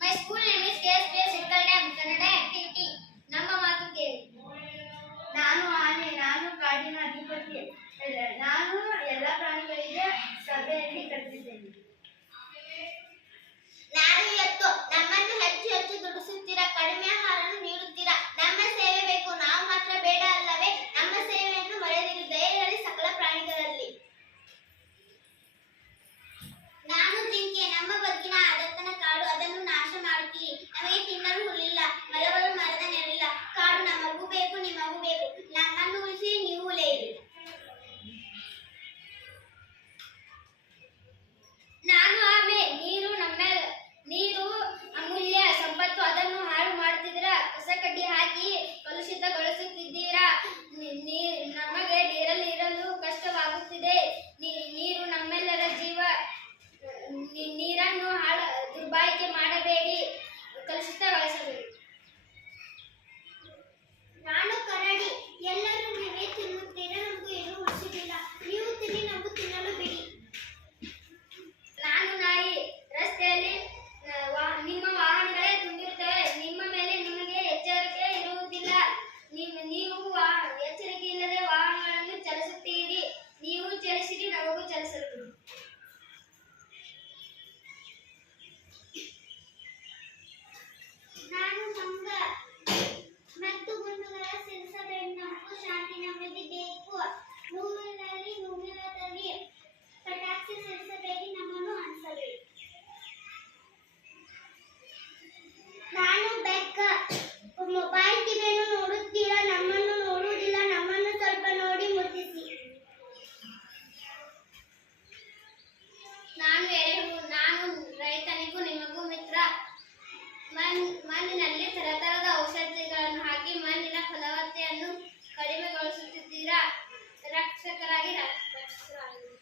My school name is KSP Sikkal Dam Kannada Activity. ನಮ್ಮ ಮಾತು ಕೇಳಿ. ನಾನು ಆನೆ, ನಾನು ಕಾಡಿನ ಅಧಿಪತಿ. ನಾನು ಎಲ್ಲ ಪ್ರಾಣಿಗಳಿಗೆ ಸಭೆಯಲ್ಲಿ ಕರೆದಿದ್ದೇನೆ. ನಾನು ಎತ್ತು, ನಮ್ಮನ್ನು ಹೆಚ್ಚು ಹೆಚ್ಚು ದುಡಿಸುತ್ತೀರಾ, ಕಡಿಮೆ ಆಹಾರವನ್ನು ನೀಡುತ್ತೀರಾ. ನಮ್ಮ ಸೇವೆ ಬೇಕು, ನಾವು ಮಾತ್ರ ಬೇಡ ಅಲ್ಲವೇ? ನಮ್ಮ ಸೇವೆಯನ್ನು ಮರೆಯದಿರು, ದಯೆಯಲ್ಲಿ ಸಕಲ ಪ್ರಾಣಿಗಳಲ್ಲಿ. ನಾನು ಜಿಂಕೆ, ನಮ್ಮ ಬದುಕಿನ ಆದತ್ತನ ಕಾಡು, ಅದನ್ನು ನಾಶ ಮಾಡುತ್ತೀರಿ. ನಮಗೆ ತಿನ್ನಲು ಹುಲ್ಲಿಲ್ಲ, ಮರಗಳು ಮರದ ನೆರಳಿಲ್ಲ. ಕಾಡು ನಮಗೂ ಬೇಕು, ನಿಮಗೂ ಬೇಕು. ನಮ್ಮನ್ನು ಉಳಿಸಿ, ನೀವು ಉಳಿಯಿರಿ. ನಾನು ಆಮೆ, ನೀರು ಅಮೂಲ್ಯ ಸಂಪತ್ತು, ಅದನ್ನು ಹಾಳು ಮಾಡುತ್ತಿದ್ದೀರಾ. ಕಸ ಕಡ್ಡಿ ಹಾಕಿ ಕಲುಷಿತಗೊಳಿಸುತ್ತಿದ್ದೀರಾ. ನಮಗೆ ನೀರಲ್ಲಿರಲು ಕಷ್ಟವಾಗುತ್ತಿದೆ. ನೀರು ನಮ್ಮೆಲ್ಲರ ಜೀವ. ನೀರನ್ನು ದುರ್ಬಳಕೆ ಮಾಡಬೇಡಿ, ಕಲುಷಿತಗೊಳಿಸಬೇಡಿ. ನಾನು ಕರಡಿ, ಎಲ್ಲರೂ ನೀವೇ ತಿನ್ನುತ್ತೀರಾ, ನಮಗೂ ಏನು ಉಳಿಸುವುದಿಲ್ಲ. ನೀವು ತಿನ್ನಿ, ನಮಗೂ ತಿನ್ನಲು ಬಿಡಿ. ನಾನು ನಾಯಿ, ರಸ್ತೆಯಲ್ಲಿ ನಿಮ್ಮ ವಾಹನಗಳೇ ತುಂಬಿರುತ್ತವೆ. ನಿಮ್ಮ ಮೇಲೆ ನಿಮಗೆ ಎಚ್ಚರಿಕೆ ಇರುವುದಿಲ್ಲ. ನೀವು ಎಚ್ಚರಿಕೆ ಇಲ್ಲದೆ ವಾಹನಗಳನ್ನು ಚಲಿಸುತ್ತೀರಿ. ನೀವು ಚಲಿಸಿರಿ, ನಮಗೂ ಚಲಿಸಲು ಬಿಡಿ. ನಾನು ಮಂಗ, ಮತ್ತು ಗುಂಡುಗಳ ಸಿರಿಸಬೇಡಿ, ನಮಗೂ ಶಾಂತಿ, ನಮಗೆ ಬೇಕು. ನೋವಿನಲ್ಲಿ ನೋವಿಲ್ಲದಲ್ಲಿ ಪಟಾಕಿ ಸಿರಿಸಬೇಡಿ, ನಮ್ಮನ್ನು ಅನಿಸಬೇಡಿ. ನಾನು ಬೆಕ್ಕ, ಮೊಬೈಲ್ ಟಿವಿಯನ್ನು ನೋಡುತ್ತೀರಾ, ನಮ್ಮನ್ನು ನೋಡುವುದಿಲ್ಲ. ನಮ್ಮನ್ನು ಸ್ವಲ್ಪ ನೋಡಿ ಮುದ್ದಿಸಿ. ನಾನು ಎರೆಹು, ನಾನು ರೈತನಿಗೂ ನಿಮಗೂ ಮಿತ್ರ. ಮಣ್ಣಿನಲ್ಲಿ ತರತರದ ಔಷಧಿಗಳನ್ನು ಹಾಕಿ ಮಣ್ಣಿನ ಫಲವತ್ತತೆಯನ್ನು ಕಡಿಮೆಗೊಳಿಸುತ್ತಿದ್ದೀರಾ. ರಕ್ಷಕರಾಗಿ ರಕ್ಷಿಸಲಾಗಿದೆ.